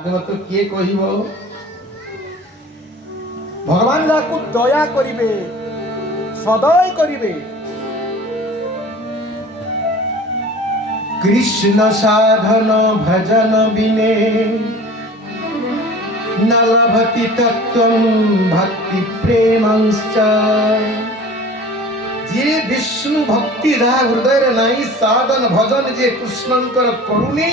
ଭାଗବତ କିଏ କହିବ? ଭଗବାନ ଯାହାକୁ ଦୟା କରିବେ, ସଦୟ କରିବେ। কৃষ্ণ সাধন ভজন বিনে ন লভতি তত্ত্বং ভক্তি প্রেমাংশ্চ। যে বিষ্ণু ভক্তি যাহা হৃদয়ের নাই, সাধন ভজন যে কৃষ্ণঙ্কর করুনি,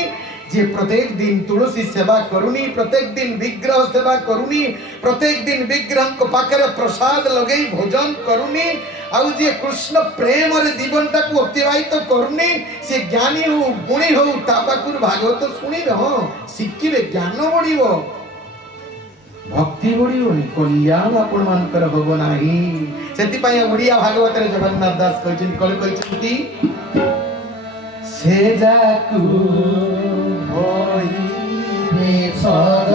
যে প্রত্যেক দিন তুলসী সেবা করুনি, প্রত্যেক দিন বিগ্রহ সেবা করুনি, প্রত্যেক দিন বিগ্রহ পাখে প্রসাদ লগাই ভোজন করুনি, ଆଉ ଯିଏ କୃଷ୍ଣ ପ୍ରେମରେ ଜୀବନଟାକୁ ଅତିବାହିତ କରୁନି, ସେ ଜ୍ଞାନୀ ହଉ ଗୁଣୀ ହଉ ତା ପାଖରୁ ଭାଗବତ ଶୁଣିବେ, ହଁ ଶିଖିବେ, ଜ୍ଞାନ ବଢିବ, ଭକ୍ତି ବଢିବନି, କଲ୍ୟାଣ ଆପଣ ମାନଙ୍କର ହବ ନାହିଁ। ସେଥିପାଇଁ ଓଡ଼ିଆ ଭାଗବତରେ ଜଗନ୍ନାଥ ଦାସ କହିଛନ୍ତି, କଣ କହିଛନ୍ତି? ସେ ଯାକୁ ହୋଇବେ ସଦୟ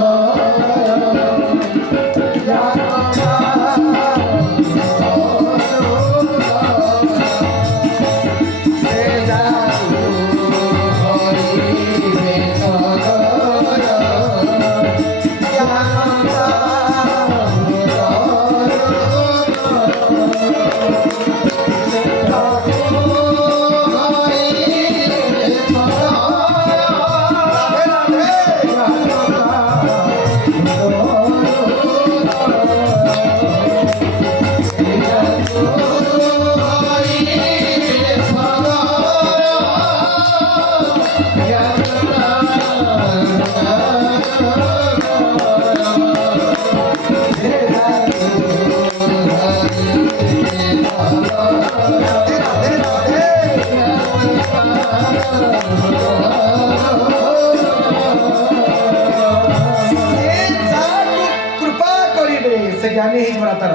জ্ঞানী হি বড় তার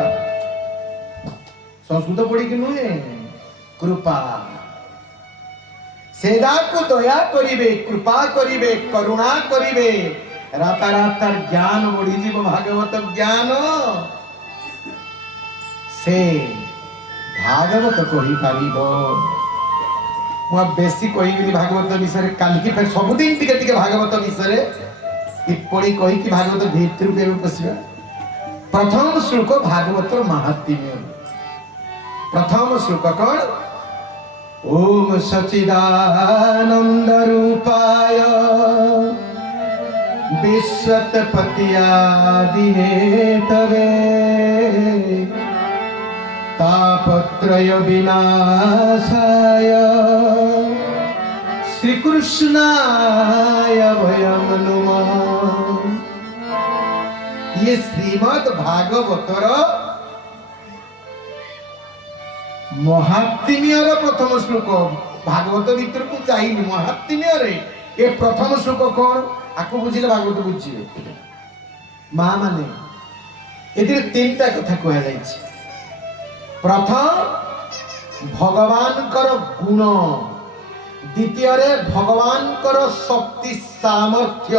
সংস্কৃত পড়ি কি নুহে, কৃপা। সে যাকু দয়া করিবে, কৃপা করিবে, করুণা করিবে, রাতারাত তার জ্ঞান বড়ি যাব, ভাগবত জ্ঞান। সে ভাগবত কহি পারিব। ମୁଁ ବେଶୀ କହିବିନି ଭାଗବତ ବିଷୟରେ, କାଲିକି ଫେର ସବୁଦିନ ଟିକେ ଟିକେ ଭାଗବତ ବିଷୟରେ ଟିପ୍ପଣୀ କହିକି ଭାଗବତ ଭିତରକୁ ଏବେ ପଶିବା। प्रथम श्लोक भागवत महात्म्य। प्रथम श्लोक कौन? ओम सच्चिदानंद रूपाय विश्वत्पत्यादिहेतवे तापत्रय विनाशाय श्रीकृष्णाय वयं नमः। ये श्रीमद भागवतर महात्म्यर प्रथम श्लोक। भागवत भीतर को चाहिए महात्म्य रे ये प्रथम श्लोक कौन? आपको बुझिले भागवत बुझिबे। मां माने एतिर तीनटा कथा कहया जायछि। प्रथम भगवान कर गुण, द्वितीय रे भगवान कर शक्ति सामर्थ्य,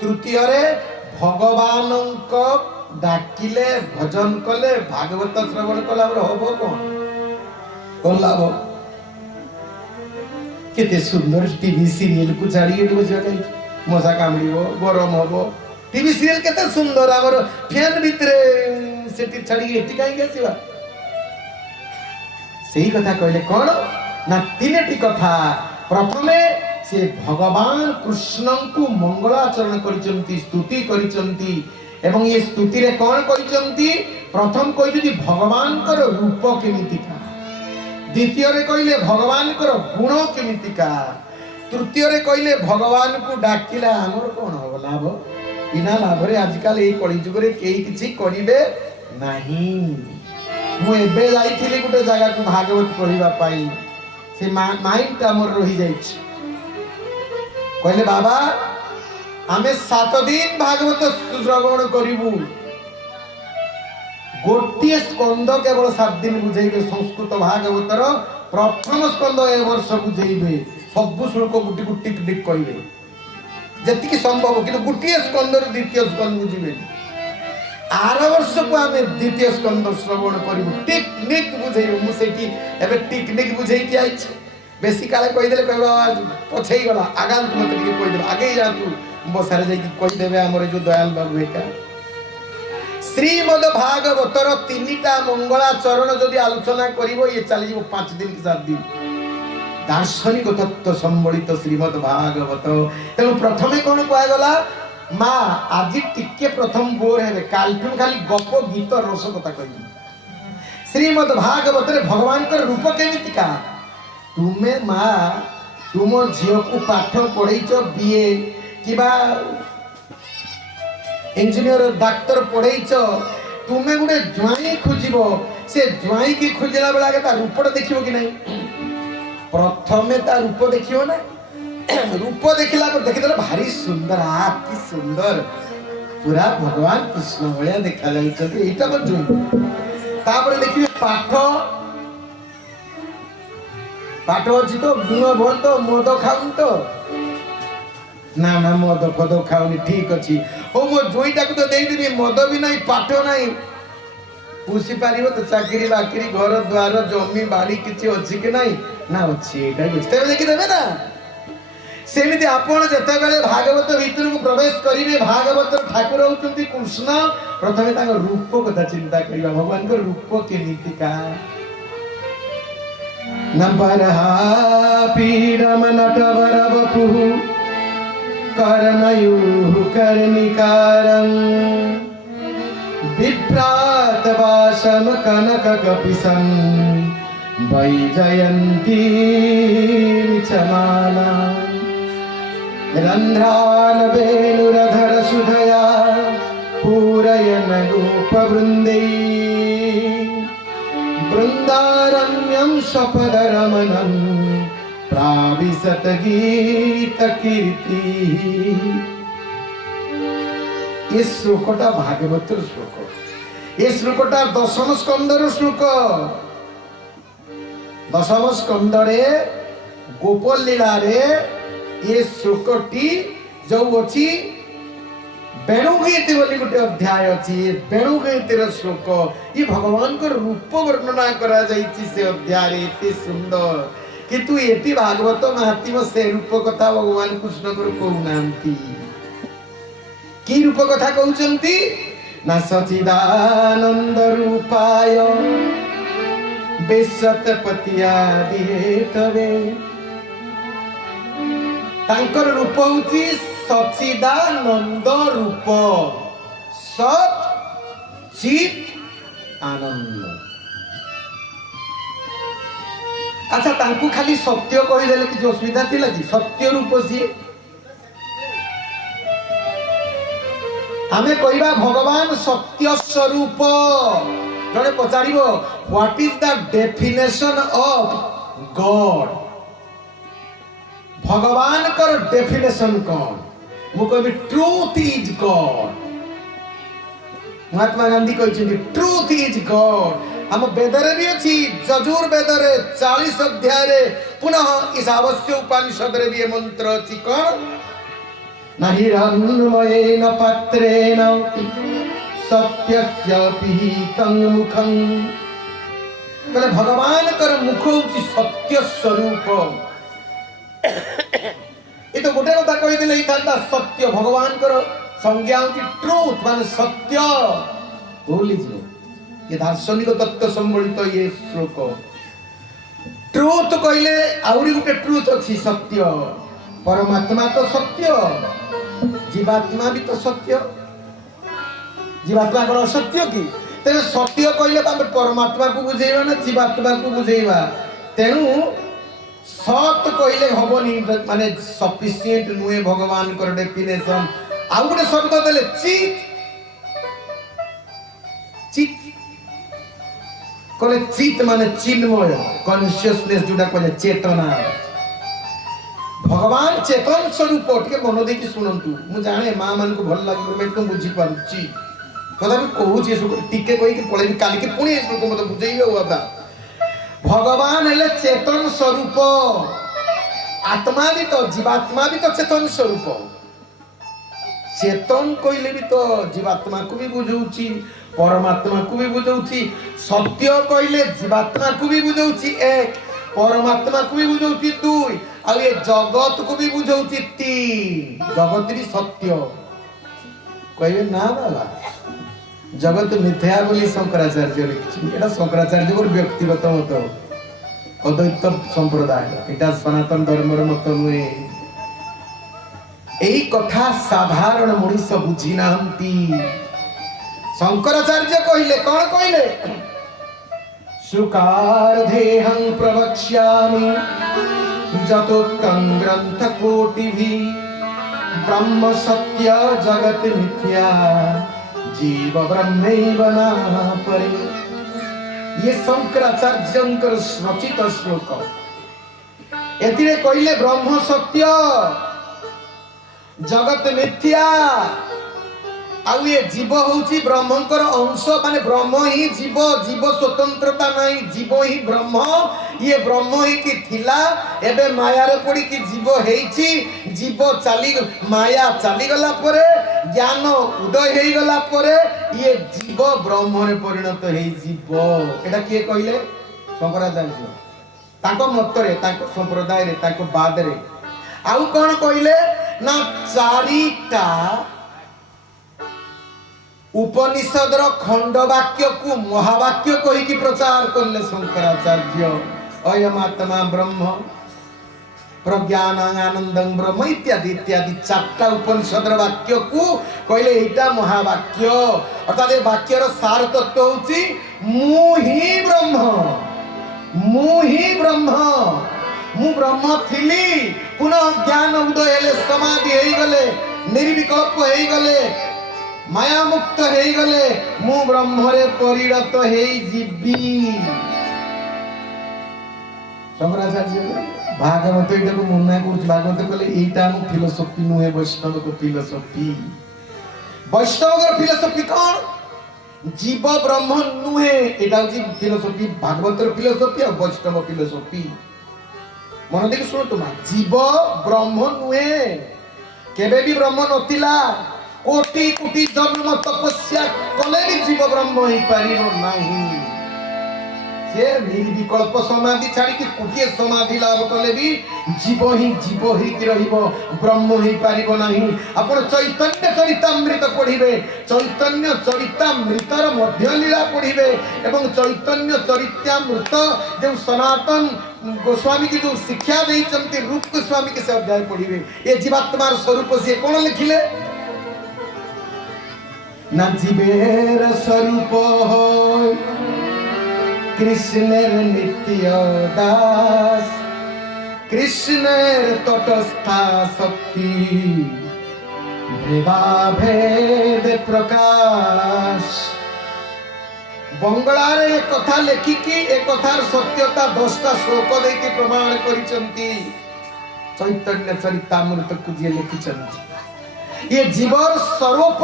तृतीय रे भगवान डाकिले भजन कले भागवत श्रवण कला हम कौन लाभ? केते सुंदर टीवी सीरियल को छाड़ी बजा कहीं मजा कामड़ गरम हम। टीवी सीरियल केते सुंदर आमर फैन भितर से छाड़ी कहीं आसवा। सही कथा कहले कौन ना तीन कथा। प्रथमे से भगवान कृष्ण को मंगलाचरण करिसंती, स्तुति करिसंती, एवं ये स्तुति रे कौन करिसंती? प्रथम कहले भगवान कर रूप केमितिका, द्वितीय रे कहले भगवान कर गुण केमितिका, तृतीय रे कहले भगवान को डाकिला हमर कोन हो लाभ? बिना लाभ रे आजकल ए कली जुग रे केई किछि करिवे नाही। मु एबे जाईथिली गुटे जगह को भागवत पढिबा पाई, से माइंड हमर रही जाईछि। कहले बाबा आमे 7 दिन भागवत श्रवण करिबू, गोटे स्कंद केवल 7 दिन बुझेबे। संस्कृत भागवतर प्रथम स्कंद ए वर्ष बुझेबे, सब श्लोक गुटी गुटी टिक कहिबे जति संभव, किंतु गोटे स्कंद द्वितीय स्कंद बुझिबे। आर वर्ष को आमे द्वितीय स्कंद श्रवण करिबू, टेक्निक बुझेबे। मु सेठी एबे टेक्निक बुझेई कि आइछ। बेसी काले कहि देले कहबा पछेई गला, आगान तू मते कहि देबे, आगे जा तू बसारे जाइए कहीदेवे आमर जो दयाल बाबू एका श्रीमद भागवतर 3टा मंगलाचरण जदि आलोचना करिवो ये चली 5 दिन कि 7 दिन दार्शनिक तत्व सम्बलित श्रीमद भागवत तेणु प्रथमे कौन कहगला माँ आज टिके प्रथम बोर है कालठू खाली गप गीत रस कथा कह श्रीमद भागवत भगवान का रूप केमितिका तुम्हें माँ तुम झील को पाठ पढ़ेच बीए किबा इंजीनियर डाक्तर पढ़ेच तुम्हें गोटे ज्वाई खोजब से ज्वाई की खोजला बेला रूपटा देखियो कि नहीं प्रथमे ता रूप देखियो ना रूप देखला पर देखिदेला भारी सुंदर कि सुंदर पूरा भगवान कृष्ण भलिया देखा जाउछथि एटा पर जोई तापर देखिबे पाठ अछि तो गुण भल तो मद खाउन तो ना ना मद पद खाउनी ठीक अछि ओ मो जोईटा को तो देई देबी मद भी नहीं पाठ नहीं पुसी पारिबो तो चाकरी बाकरी घर द्वार जमी बाड़ी किछि अछि कि नहीं ना अछि एटा बुझते देखि देबे ना सेमिति आपण जते बेले भागवत भीतर को प्रवेश करिवे भागवत ठाकुर होउचंती कृष्ण प्रथमे तांग रूप कथा चिंता करिवा भगवान को रूप केमितिका नंबरहा पीडम नटवर बपु कर्णयु कर्णिकारं विभ्रात वासम कनक कपिसं वैजयन्ती चमाला रंध्रान वेणुरधर सुधया पूरयन गोपवृन्दै वृन्दारण्यं सपदरमणं प्राविशत गीत कीर्ति ये श्लोकटा भागवत श्लोक ये श्लोकटा दशम स्कंदर श्लोक दशम स्कंदरे गोपाल लीला रे ये श्लोकटी जो अछि वेणुगीति बोली गोटे अध्याय अछि वेणुगीतिर श्लोक ये भगवान को रूप वर्णना करा जाइछि से अध्याय रे एते सुंदर किंतु एटी भागवत महात्म्य से रूप कथा भगवान कृष्ण को कहउनांती की रूप कथा कहउचंती ना सचिदानंद रूपाय विश्वतपतियादि हेतवे तांकर रूप होची सचिदानंद रूप सत चित आनंद अच्छा तांकु खाली सत्य कहि देले कि असुविधा थिला कि सत्य रूप सी आमे कहबा भगवान सत्य स्वरूप जने पचारिबो what is the definition of God भगवान कर डेफिनेशन कौन मु कहबी truth is God Mahatma Gandhi कहछिन ट्रूथ इज गॉड हम वेदरे भी अछि जजुर वेदरे 40 अध्याय रे पुनः ईशावास्य उपनिषद रे भी मंत्र अछि कौन न हिरण्मयेन पत्रेण सत्यस्य पीतं मुखं कहले भगवान कर मुख होछि सत्य स्वरूप ये तो गोटे कथा कही दिले था सत्य भगवान कर संज्ञा होछि ट्रूथ माने सत्य बोली जो ये दार्शनिक तत्व सम्बलित ये श्लोक ट्रूथ कहले आउरी गोटे ट्रूथ अछि सत्य परमात्मा तो सत्य जीवात्मा भी तो सत्य जीवात्मा कौन असत्य कि तेरे सत्य कहले परमात्मा को बुझेबा ना जीवात्मा को बुझेबा तेणु सत कहले हबनी माने सफिशिएंट नुए भगवान कर डेफिनेशन आउ गोटे शब्द देले चित चित कहले चित माने चिन्मय कॉन्शियसनेस जोटा कहले चेतना भगवान चेतन स्वरूप टिके मन देकी सुनंतु मु जाने मां मान को भल लागि मैं तो बुझी पारुची कदा भी कहू जे टिके कहि के पळे काली के पुणी को मत बुझेइबे बाबा भगवान हेले चेतन स्वरूप आत्मा भी तो जीवात्मा भी तो चेतन स्वरूप चेतन कहले भी तो जीवात्मा को भी बुझौची परमात्मा को भी बुझौची सत्य कहले जीवात्मा को भी बुझौची एक परमात्मा को भी बुझौछि दुई आ ये जगत को भी बुझौछि तीन जगत भी सत्य कहबे ना बाबा जगत मिथ्या बोली शंकराचार्य लिखिछि एटा शंकराचार्य को व्यक्तिगत मत अद्वैत संप्रदाय एटा सनातन धर्मर मत नुहे एई कथा साधारण मनुष्य बुझी नांती शंकराचार्य कहले कौन कहले शुकार्धेहं प्रवक्ष्यामि जतोक्तं ग्रंथ कोटिभिः ब्रह्म सत्य जगत मिथ्या जीव ब्रह्मैव नापरे ये शंकराचार्यंकर रचित श्लोक एतिरे कहले ब्रह्म सत्य जगत मिथ्या आउ ये जीव होची ब्रह्मंकर अंश माने ब्रह्म ही जीव जीव स्वतंत्रता नहीं जीव ही ब्रह्म ये ब्रह्म ही की थिला एबे माया रे पड़ी की जीव हेची जीव चाली माया चाली गला परे ज्ञान उदय हेई गला परे ये जीव ब्रह्म रे परिणत हेई जीव एटा किए कहले शंकराचार्य ताको मत रे ताको संप्रदाय रे ताको बाद रे आउ कोन कहले ना चारिटा उपनिषदर खंड वाक्य को महावाक्य कही प्रचार करले शंकराचार्य अयमात्मा ब्रह्म प्रज्ञान आनंदं ब्रह्म इत्यादि इत्यादि चारटा उपनिषदर वाक्य को कहले एटा महावाक्य अर्थात ए वाक्यर सार तत्व होची मु ही ब्रह्म मु ब्रह्म थिली पुनः ज्ञान उदय हेले समाधि हेई गले निर्विकल्प हेई गले माया मुक्त हेई गले मु ब्रह्म रे परिणत हेई जीवी शंकराचार्य भागवत एटा को मना करछ भागवत कहले एटा हम फिलोसफी नुहे वैष्णव को फिलोसफी कौन जीव ब्रह्म नुहे एटा जी फिलोसफी भागवत रो फिलोसफी और वैष्णव फिलोसफी मन देखि सुनो तुमा जीव ब्रह्म नुहे केबे भी ब्रह्म नथिला कोटि कोटि जन्म तपस्या कले भी जीव ब्रह्म ही पारिबो नाही से निर्विकल्प समाधि छाड़ी कि कोटिए समाधि लाभ कले भी जीव ही कि रहिबो ब्रह्म ही पारिबो नाही आपण चैतन्य चरितामृत पढ़िबे चैतन्य चरितामृतर मध्य लीला पढ़िबे एवं चैतन्य चरितामृत जो सनातन गोस्वामी की जो शिक्षा देइचंती रूप गोस्वामी के से अध्याय पढ़िबे ये जीवात्मार स्वरूप से कोन लिखिले ना जीवेर स्वरूप होय कृष्णेर नित्य दास कृष्णेर तटस्था शक्ति भेदाभेद प्रकाश बंगला रे एक कथा लेखिकी एक कथार सत्यता 10टा श्लोक देकी प्रमाण करिसंती चैतन्य चरितामृत को जे लिखिसंती ये जीवर स्वरूप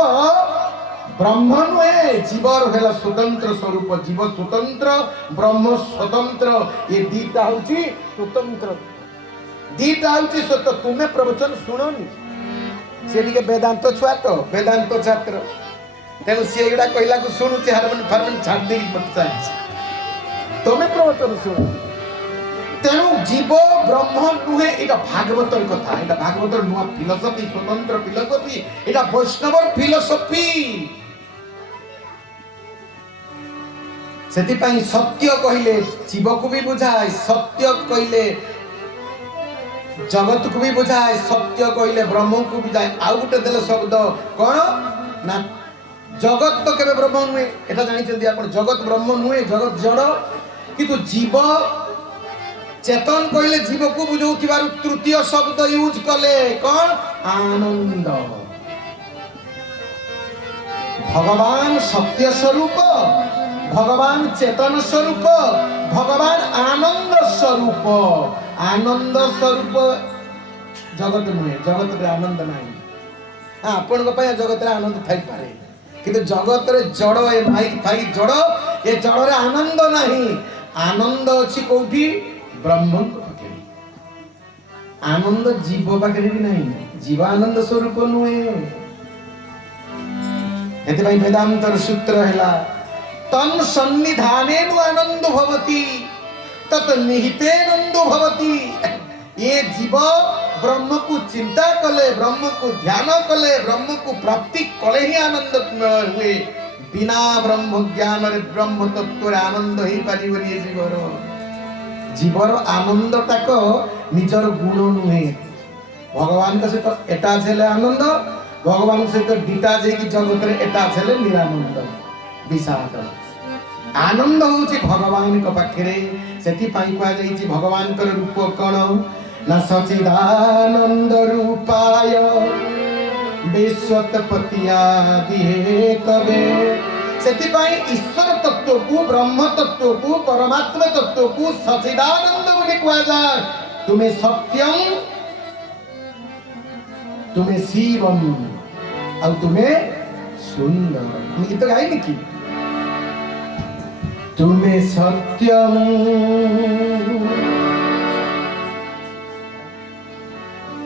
ब्रह्म नुहे जीवर हेला स्वतंत्र स्वरूप जीव स्वतंत्र ब्रह्म स्वतंत्र ये दीटा होची स्वतंत्र तुम्हें प्रवचन सुनोनी से टिके वेदांत छुआ तो वेदांत छात्र तेनु से एडा कहला को सुनुची हारमोनियम फारमोनियम छाड़ देकी पछा तुम्हें प्रवचन सुनो तेनु जीव ब्रह्म नुहे एटा भागवतर कथा एटा भागवतर नुआ फिलोसफी स्वतंत्र फिलोसफी एटा वैष्णवर फिलोसफी सेति पई सत्य कहिले जीव को भी बुझाए सत्य कहिले जगत को भी बुझाए सत्य कहिले ब्रह्म को बुझाए आउ गुटे देले शब्द कोन ना जगत तो केबे ब्रह्म नुहे एटा जानि चंदी आपण जगत ब्रह्म नुहे जगत जड़ किंतु जीव चेतन कहले जीव को बुझौथिबार तृतीय शब्द यूज कले कोन आनंद भगवान सत्य स्वरूप भगवान चेतन स्वरूप भगवान आनंद स्वरूप जगत नुहे जगत रे आनंद नाही आपण को पय जगत रे आनंद थाई पारे किंतु जगत रे जड़ ए भाई जड़ ए जड़ रे आनंद नाही आनंद अछि कोठी ब्रह्म पाखे आनंद जीव पाखे भी नहीं जीव आनंद स्वरूप नुहे एते भाई वेदांतर सूत्र हैला तन सन्निधानेनु आनंद भवति तत निहिते नंदो भवति। ये जीव ब्रह्म को चिंता कले, ब्रह्म को ध्यान कले, ब्रह्म को प्राप्ति कले ही आनंद हुए। बिना ब्रह्म ज्ञान रे ब्रह्म तत्व रे आनंद ही पारिबनी। जीवर जीवर आनंद टाक निजर गुण नुहे। भगवान का सहित एटाच हेले आनंद, भगवान सहित डिटाच हेकि जगत रे एटाच हेले निरानंद विषाद। आनंद होची भगवान को पाखरे। सेति पाई कुआ जाईची भगवान कर रूप कोन ना सचिदानंद रूपाय विश्वोत्पत्तियादि हेतवे। सेति पाई ईश्वर तत्व को, ब्रह्म तत्व को, परमात्मा तत्व को सचिदानंद बोली कुआ जाय। तुम्हें सत्यम, तुम्हें शिवम और तुम्हें सुंदर। हम गीत गाइनी कि तुम्हें सत्यम,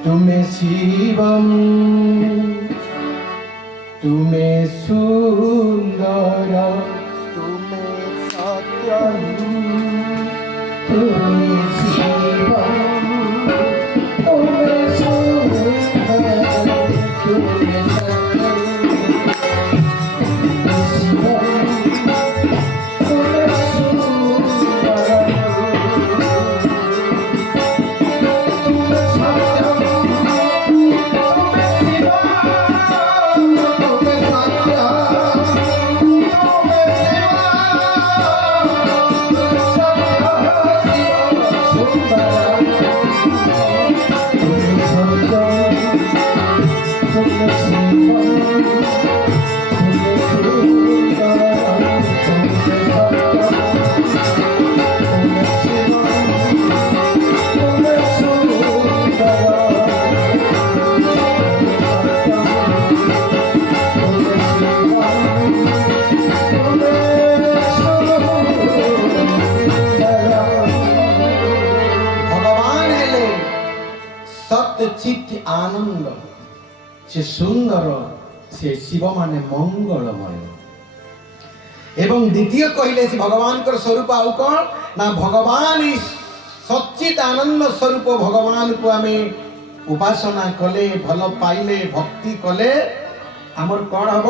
तुम्हें शिवम, तुम्हें सुंदर, तुम्हें सत्यम, तुम्हें शिवम, तुम्हें सुंदर, तुम्हें चित्त आनंद से सुंदर से शिव माने मंगलमय। एवं द्वितीय कहले से भगवान कर स्वरूप आउ कौन ना भगवान सच्चित आनंद स्वरूप भगवान को हमें उपासना कले, भल पाइले, भक्ति कले आमर कौन हब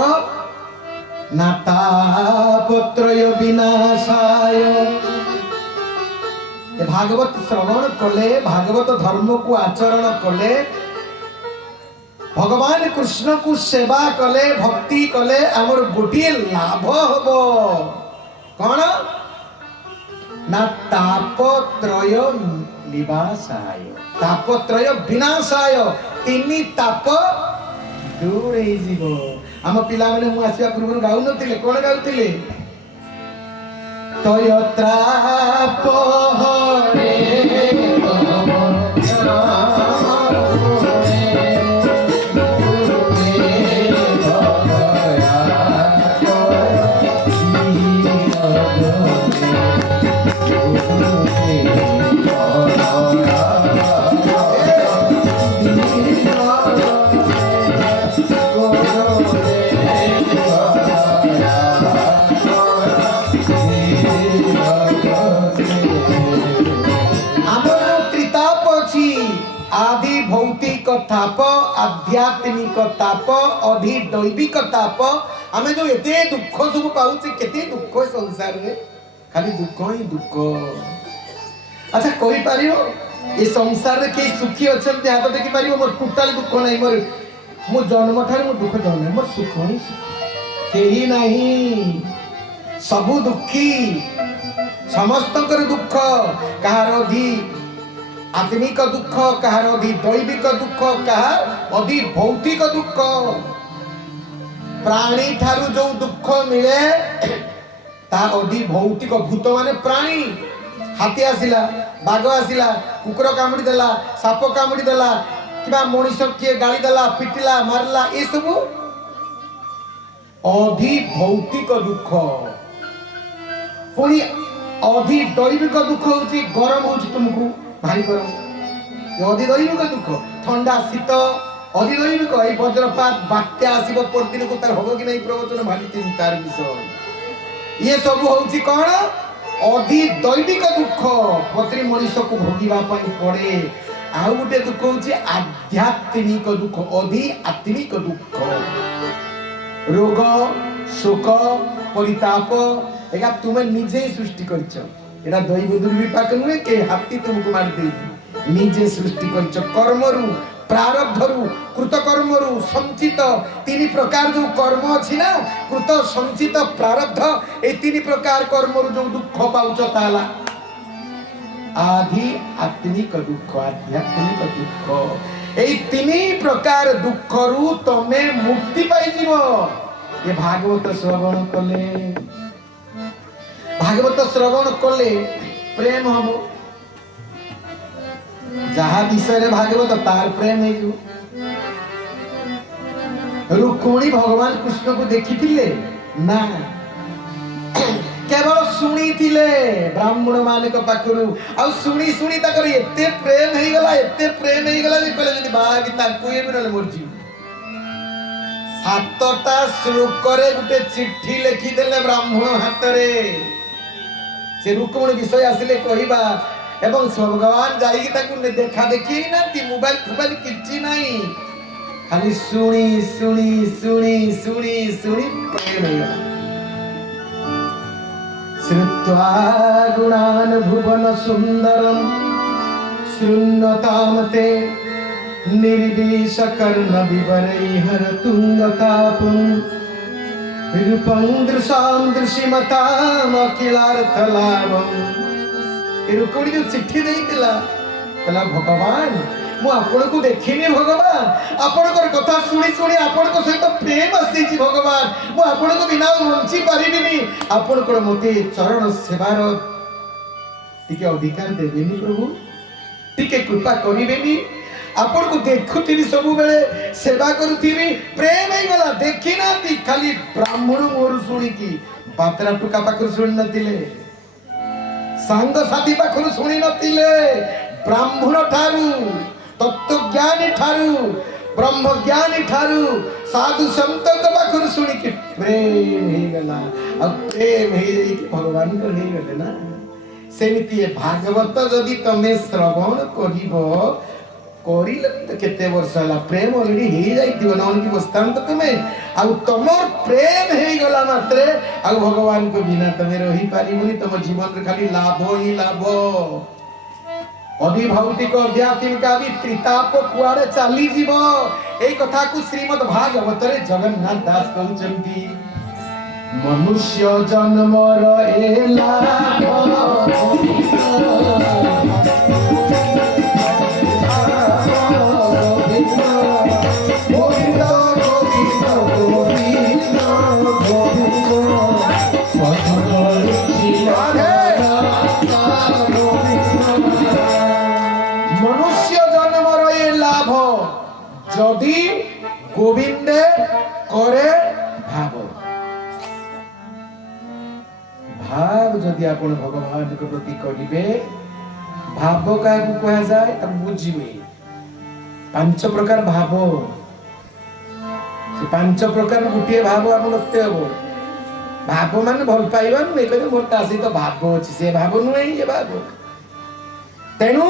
ना तापत्रय विनाशाय। भागवत श्रवण कले, भागवत धर्म को आचरण कले, भगवान कृष्ण को सेवा कले, भक्ति कले आमर गोटे लाभ हबो कौन ना तापत्रय निवासाय, तापत्रय विनाशाय। तीन ताप दूर हो जीवो। आम पिला माने मु आसिया पूर्व गाउ नथिले, कोन गाउथिले तयत्राप हरे आदि भौतिक ताप, आध्यात्मिक ताप, अधि दैविक ताप। आमे जो एते दुख सब पाउचे, केते दुख संसार रे, खाली दुख ही दुख। अच्छा कहि पारियो ए संसार रे के सुखी अछंते हाथ देखि पारियो? मोर टोटल दुख नै, मोर मो जन्म ठारे मो दुख जन्म, मोर सुख ही केही नाही। सबु दुखी, समस्त कर दुख। कहार अधि आत्मिक दुख, कहार अधि दैविक दुख, कहार अधि भौतिक दुख। प्राणी ठारू जो दुख मिले ता अधि भौतिक। भूत माने प्राणी। हाथी आसिला, बाघ आसिला, कुकुर कामुड़ी देला, साप कामुड़ी देला, किबा मनुष्य किए गाली देला, पिटिला, मारला, ए सब अधि भौतिक दुख। पुणी अधि दैविक दुख होची गरम होची, तुमको भारी गरम, अधि दैविक दुख। ठंडा शीत अधि दैविक। ए वज्रपात बात्या आसीबो परदिन को तार होबो कि नै प्रवचन भारी चिंतार विषय। ये सब होची कोन ଅଧି ଦୈବିକ ଦୁଃଖ ପ୍ରତି ମଣିଷକୁ ଭୋଗିବା ପାଇଁ ପଡ଼େ। ଆଉ ଗୋଟେ ଦୁଃଖ ହଉଛି ଆଧ୍ୟାତ୍ମିକ ଦୁଃଖ, ଅଧି ଆତ୍ମିକ ଦୁଃଖ। ରୋଗ, ଶୋକ, ପରିତାପ ଏଟା ତୁମେ ନିଜେ ସୃଷ୍ଟି କରିଛ। এটা দৈব দুর্বিপাক নুহে, কে হাতি তুমକୁ মারি ଦେଇଛି, ନିଜେ ସୃଷ୍ଟି କରିଛ। କର୍ମରୁ, ପ୍ରାରବ୍ଧରୁ, କୃତକର୍ମରୁ ସଞ୍ଚିତ ତିନି ପ୍ରକାର ଯୋଉ କର୍ମ ଅଛି ନା, କୃତ, ସଞ୍ଚିତ, ପ୍ରାରବ୍ଧ, এই ତିନି ପ୍ରକାର କର୍ମରୁ ଯୋଉ ଦୁଃଖ ପାଉଛ ତା ହେଲା ଆଧି ଆତ୍ମିକ ଦୁଃଖ, ଆଧ୍ୟାତ୍ମିକ ଦୁଃଖ। এই ତିନି ପ୍ରକାର ଦୁଃଖରୁ ତମେ ମୁକ୍ତି ପାଇଯିବ ଏ ଭାଗବତ ଶ୍ରବଣ କଲେ। भागवत श्रवण कले प्रेम हम, जहा विषय भागवत तार प्रेम है। रुक्मिणी भगवान कृष्ण को देखी ना, केवल शुणी ब्राह्मण मान पाखु आ शुणी शुणी एते प्रेम हो गला, एते प्रेम हो गला कहले बागी मरजी। 7टा श्लोक रे गुटे चिट्ठी लिखिदेले ब्राह्मण हाथ रे। से रुक्मिणी विषय आसिले कहबा एवं भगवान जाई देखा देखी ना, मोबाइल फोबाइल किछि नहीं, खाली शुणी शुणी शुणी शुणी शुणी प्रेम हो गला। श्रुत्वा गुणान् भुवन सुंदरम शृण्वताम ते निर्विश कर्ण विवरैहर तुंगकापुं रूपं दृशां दृशिमताम अखिलार्थलाभं। रुक्मिणी जो चिट्ठी देइतिला कहला भगवान मु आपण को देखिनी, भगवान आपण कथा शुणी शुणी आपण को सहित प्रेम आसी भगवान, मु आपण को बिना बंची पारिबिनी, आपण को मते चरण सेवार टिके अधिकार देबेनी प्रभु, टिके कृपा करिबेनी। आपण को देखुथि सब बेले सेवा करुथि, प्रेम हो गला। देखी ना खाली ब्राह्मण मोर शुणी की बातरा टुका पाखर शुणी नथिले, सांग साथी पाखर शुणी नथिले, ब्राह्मण ठारू, तत्वज्ञानी ठारू, ब्रह्मज्ञानी ठारू, साधु संत पाखर शुणी की प्रेम हो गला। अब प्रेम हो भगवान को नहीं गले ना। सेमिति भागवत जदि तमे श्रवण करिबो करिले तो केते वर्ष हला प्रेम ऑलरेडी हे जाइतिबो न उनकी बस्तान तो तुम्हें आ तमर प्रेम हे गला मात्रे आ भगवान को बिना तमे रही पारिबुनी। तम जीवन रे खाली लाभ ही लाभ। अभिभौतिक अध्यात्मिक आदि त्रिताप कुआडे चाली जीवो ए कथा को श्रीमद् भागवत रे जगन्नाथ दास कहउचंती। मनुष्य जन्म रे लाभ जदि गोविंदे करे भाव। भाव जदि आपण भगवान के प्रति करिवे, भाव का कहा जाए तब बुझिवे। 5 प्रकार भाव, से 5 प्रकार गुटिए भाव आपण रखते हो। भाव मान भल पाइबा नुहे, कहते मोर ता सहित भाव अछि, से भाव नुहे ये भाव। तेणु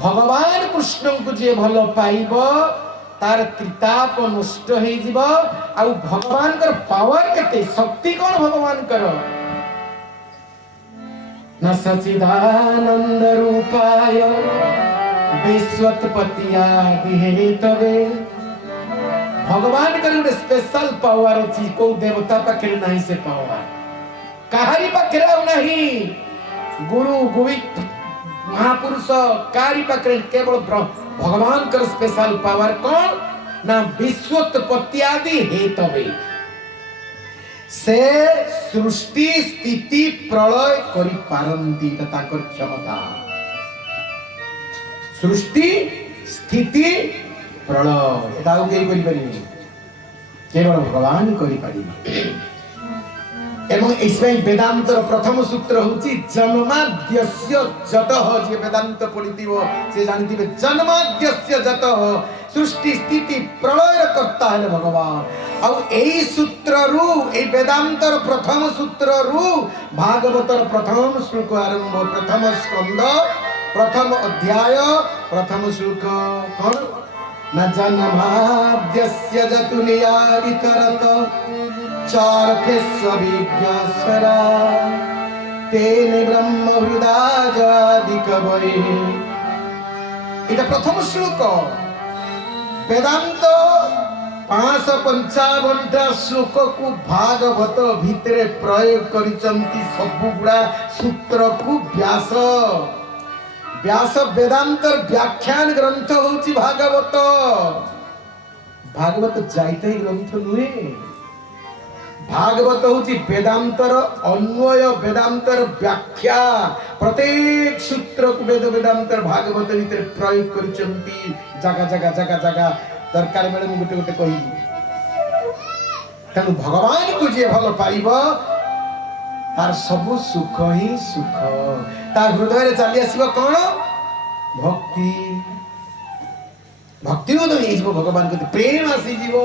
भगवान कृष्ण को जे भल पाइब तार त्रिताप नष्ट हो जीव। आ भगवान कर पावर केते, शक्ति कौन भगवान कर न सच्चिदानंद रूपाय विश्वोत्पत्तियादि हेतवे। भगवान कर ଗୋଟେ स्पेशल पावर अछि, को देवता पाखरे नहीं से पावर, काहारी पाखरे नहीं। गुरु गोविंद महापुरुष कारी पाखरे केवल भगवान कर स्पेशल पावर कौन ना विश्वोत्पत्ति आदि हेतवे। से सृष्टि स्थिति प्रलय करि पारंती ताकर क्षमता। सृष्टि स्थिति प्रलय एटा के करि परिबे, केवल भगवान करि परिबे। एवं इसमें वेदांतर प्रथम सूत्र होची जन्माद्यस्य जतः। जे वेदांत पढ़िथिबो से जानिथिबे जन्माद्यस्य जतः, सृष्टि स्थिति प्रलय कर्ता है भगवान। एई सूत्ररू ए वेदांतर प्रथम सूत्ररू भागवतर प्रथम श्लोक आरंभ प्रथम स्कंद प्रथम अध्याय प्रथम श्लोक कौन न जन्माद्यस्य जतुनियादितरत चार्थेस्व विज्ञास्वरा तेने ब्रह्म हृदाजादिकवै इटा प्रथम श्लोक वेदांत 555 श्लोक को भागवत भितरे प्रयोग करिसंती सब गुड़ा सूत्र को व्यास व्यास वेदांतर व्याख्यान ग्रंथ होची भागवत भागवत जाइते ग्रंथ नुहे भागवत होची वेदांतर अन्वय वेदांतर व्याख्या प्रत्येक सूत्र को वेद वेदांतर भागवत भितर प्रयोग करिसंती जगह जगह जगह जगह दरकार बेले मु गोटे गोटे कहिबी तेणु भगवान को जे भल पाइब तार सब सुख ही सुख तार हृदय रे चली आसीबो कोन भक्ति भक्ति हो तो भगवान को प्रेम आसी जीवो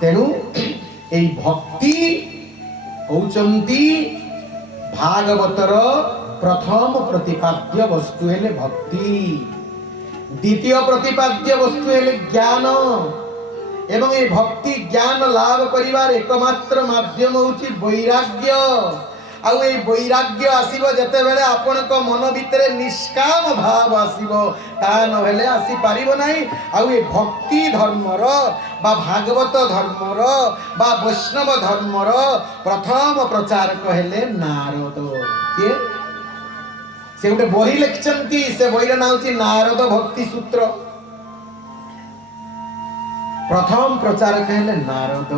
तेणु एई भक्ति होचंती भागवतर प्रथम प्रतिपाद्य वस्तु हेले भक्ति द्वितीय प्रतिपाद्य वस्तु हेले ज्ञान एवं ये भक्ति ज्ञान लाभ करिवार एकमात्र माध्यम होची वैराग्य आउ ए वैराग्य आसीबो जते बेले आपण को मन भितरे निष्काम भाव आसीबो ता न हेले आसी पारिबो नाही आउ ए भक्ति धर्मर बा भागवत धर्मर बा वैष्णव धर्मर प्रथम प्रचारक हेले नारद के से गोटे बही लिखिचंती से बहीर ना होची नारद भक्ति सूत्र प्रथम प्रचारक हेले नारद